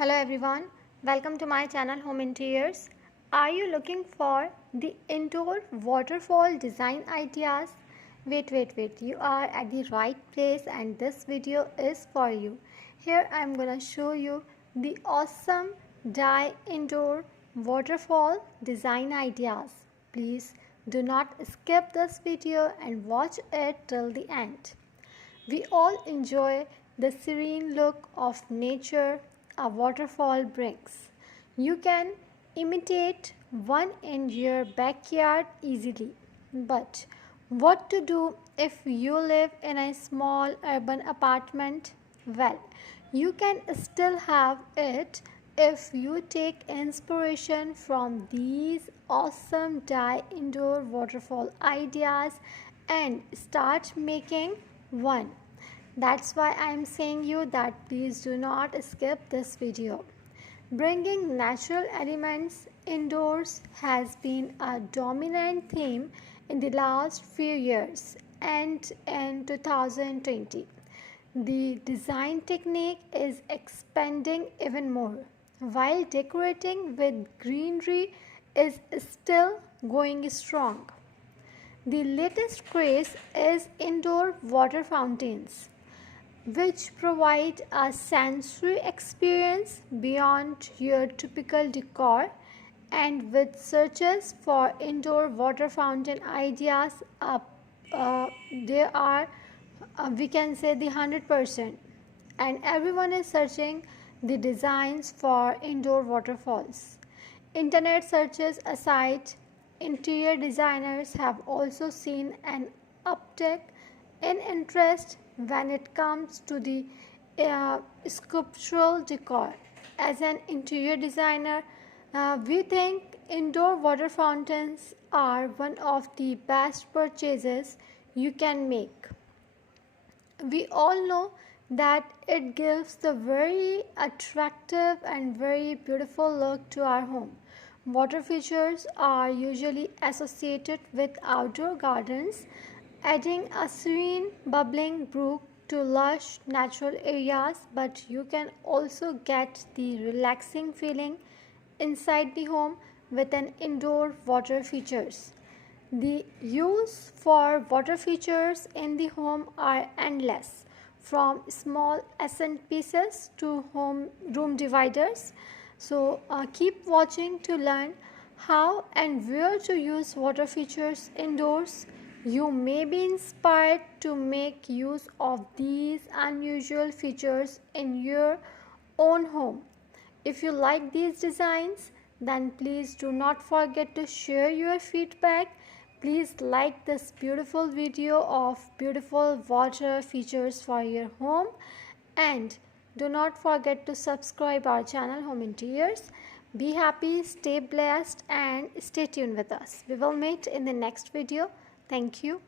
Hello everyone, welcome to my channel Home Interiors. Are you looking for the indoor waterfall design ideas? Wait, you are at the right place and this video is for you. Here I am gonna show you the awesome dye indoor waterfall design ideas. Please do not skip this video and watch it till the end. We all enjoy the serene look of nature a waterfall brings. You can imitate one in your backyard easily. But what to do if you live in a small urban apartment? Well, you can still have it if you take inspiration from these awesome dye indoor waterfall ideas and start making one. That's why I am saying you that please do not skip this video. Bringing natural elements indoors has been a dominant theme in the last few years and in 2020. The design technique is expanding even more, while decorating with greenery is still going strong. The latest craze is indoor water fountains, which provide a sensory experience beyond your typical decor. And with searches for indoor water fountain ideas there are we can say the 100%, and everyone is searching the designs for indoor waterfalls. Internet searches aside, interior designers have also seen an uptick in interest when it comes to the sculptural decor. As an interior designer, we think indoor water fountains are one of the best purchases you can make. We all know that it gives the very attractive and very beautiful look to our home. Water features are usually associated with outdoor gardens, adding a serene, bubbling brook to lush natural areas, but you can also get the relaxing feeling inside the home with an indoor water features. The use for water features in the home are endless, from small accent pieces to home room dividers. So keep watching to learn how and where to use water features indoors. You may be inspired to make use of these unusual features in your own home. If you like these designs, then please do not forget to share your feedback. Please like this beautiful video of beautiful water features for your home, and do not forget to subscribe our channel Home Interiors. Be happy, stay blessed and stay tuned with us. We will meet in the next video. Thank you.